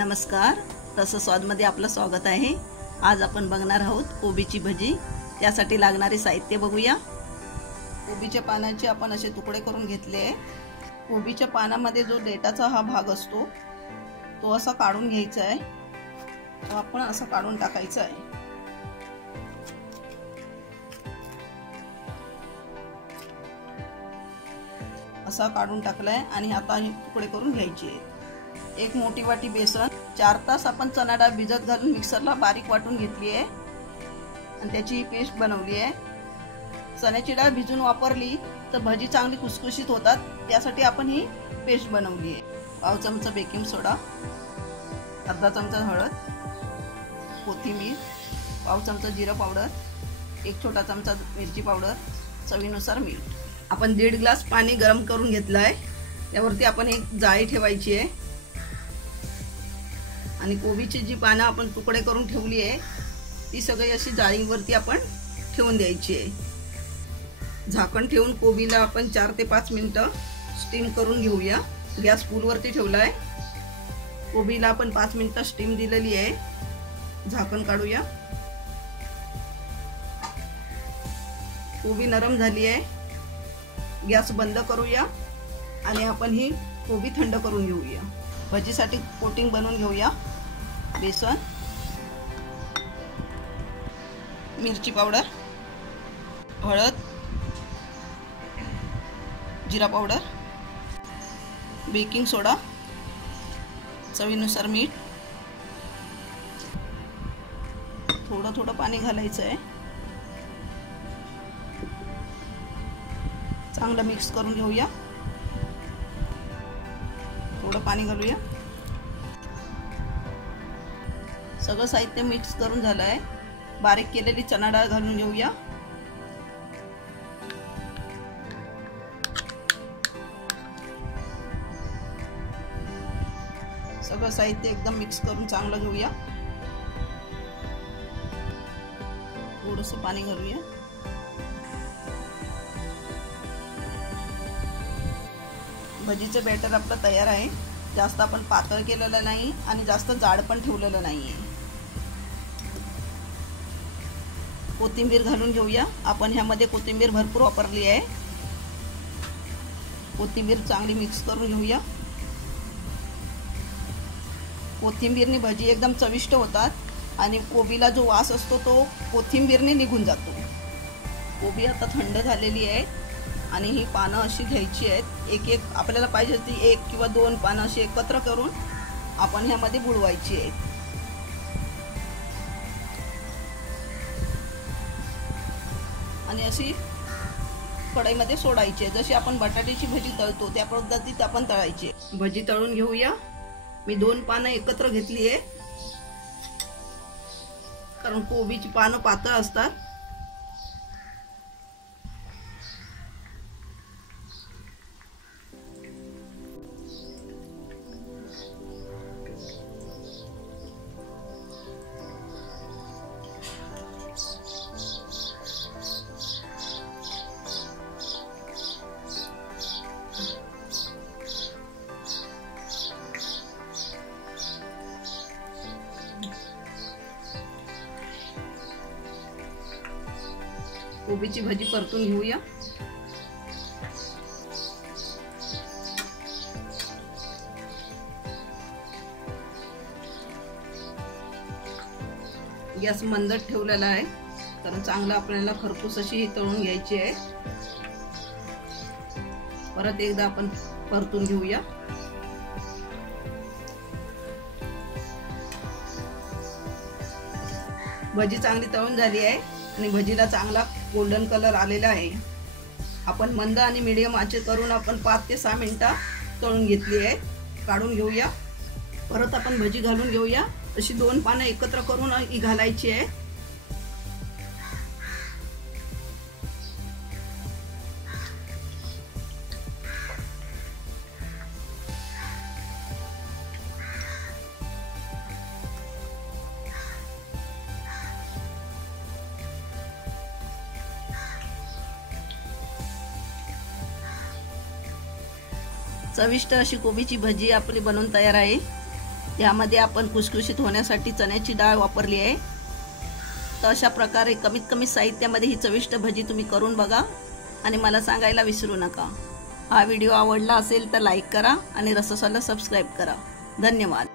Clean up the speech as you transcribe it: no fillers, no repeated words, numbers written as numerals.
नमस्कार, रसस्वादमध्ये आपलं स्वागत आहे। आज आपण बघणार आहोत कोबीची भजी। त्यासाठी लागणारे साहित्य बघूया। कोबीच्या पानाचे आपण असे तुकडे करून घेतले आहे। कोबीच्या पानामध्ये जो देठाचा हा भाग असतो तो असा काढून घ्यायचा आहे। तो आपण असा काढून टाकायचा आहे। असा काढून टाकलाय आणि आता हे तुकडे करून घ्यायचे आहेत। एक मोठी वाटी बेसन, 4 तास आपण चणा डाळ भिजत घालून मिक्सरला बारीक वाटून घेतली आहे आणि त्याची पेस्ट बनवली आहे। चण्याची डाळ भिजून वापरली तर भजी चांगली खुसखुशीत होतात, त्यासाठी आपण ही पेस्ट बनवली आहे। पाव चमचा बेकिंग सोडा, अर्धा चमचा हळद, कोथिंबीर, पाव चमचा जिरा पावडर, 1 छोटा चमचा मिरची पावडर, चवीनुसार मीठ। आपण 1.5 ग्लास पाणी गरम करून घेतलं आहे। त्यावरती आपण एक जाळी ठेवायची आहे आणि कोबीची जी पानं आपण तुकडे करून ठेवली आहे ती सगळी अशी जाळीवरती आपण ठेवून द्यायची आहे। झाकण ठेवून कोबीला आपण 4 ते 5 मिनिटं स्टीम करून घेऊया। गॅस फुलवरती ठेवला आहे। कोबीला आपण 5 मिनिटं स्टीम दिलेली आहे। झाकण काढूया। कोबी नरम झाली आहे। गॅस बंद करूया आणि आपण ही कोबी थंड करून घेऊया। भजीसाठी कोटिंग बनवून घेऊया। बेसन, मिरची पावडर, हळद, जिरा पावडर, बेकिंग सोडा, चवीनुसार मीठ, थोडं थोडं पाणी घालायचं आहे। चांगलं मिक्स करून घेऊया। थोडं पाणी घालूया। सगळं साहित्य मिक्स करून झालं आहे। बारीक केलेली चणा डाळ घालून घेऊया। सगळं साहित्य एकदम मिक्स करून चांगलं घेऊया। थोडंसं पाणी घालूया। भजीचं बॅटर आपलं तयार आहे। जास्त आपण पातळ केलेलं नाही आणि जास्त जाड पण ठेवलेलं नाहीये। कोथिंबीर घालून घेऊया। आपण ह्यामध्ये कोथिंबीर भरपूर वापरली आहे। कोथिंबीर चांगली मिक्स करून घेऊया। कोथिंबीरने भजी एकदम चविष्ट होतात आणि कोबीला जो वास असतो तो कोथिंबीरने निघून जातो। कोबी आता थंड झालेली आहे आणि ही पानं अशी घ्यायची आहेत। एक आपल्याला पाहिजे ती 1 किंवा 2 पानं अशी एकत्र करून आपण ह्यामध्ये बुडवायची आहेत आणि अशी कढईमध्ये सोडायची आहे। जशी आपण बटाट्याची भजी तळतो त्या पद्धतीत आपण तळायची। भजी तळून घेऊया। मी 2 पानं एकत्र घेतली आहे कारण कोबीची पानं पातळ असतात। कोबीची भजी परतून घेऊया। गॅस मंदच ठेवलेला आहे कारण चांगलं आपल्याला खरपूस अशी तळून घ्यायची आहे। परत एकदा आपण परतून घेऊया। भजी चांगली तळून झाली आहे आणि भजीला चांगला गोल्डन कलर आलेला आहे। आपण मंद आणि मीडियम आचे करून आपण 5 ते 6 मिनिटं तळून घेतली आहे। काढून घेऊया। परत आपण भजी घालून घेऊया। अशी 2 पानं एकत्र करून ही घालायची आहे। चविष्ट अशी कोबीची भजी आपली बनवून तयार आहे। त्यामध्ये आपण खुसखुशीत होण्यासाठी चण्याची डाळ वापरली आहे। तर अशा प्रकारे कमीत कमी साहित्यामध्ये ही चविष्ट भजी तुम्ही करून बघा आणि मला सांगायला विसरू नका। हा व्हिडिओ आवडला असेल तर लाईक करा आणि रससाला सबस्क्राइब करा। धन्यवाद।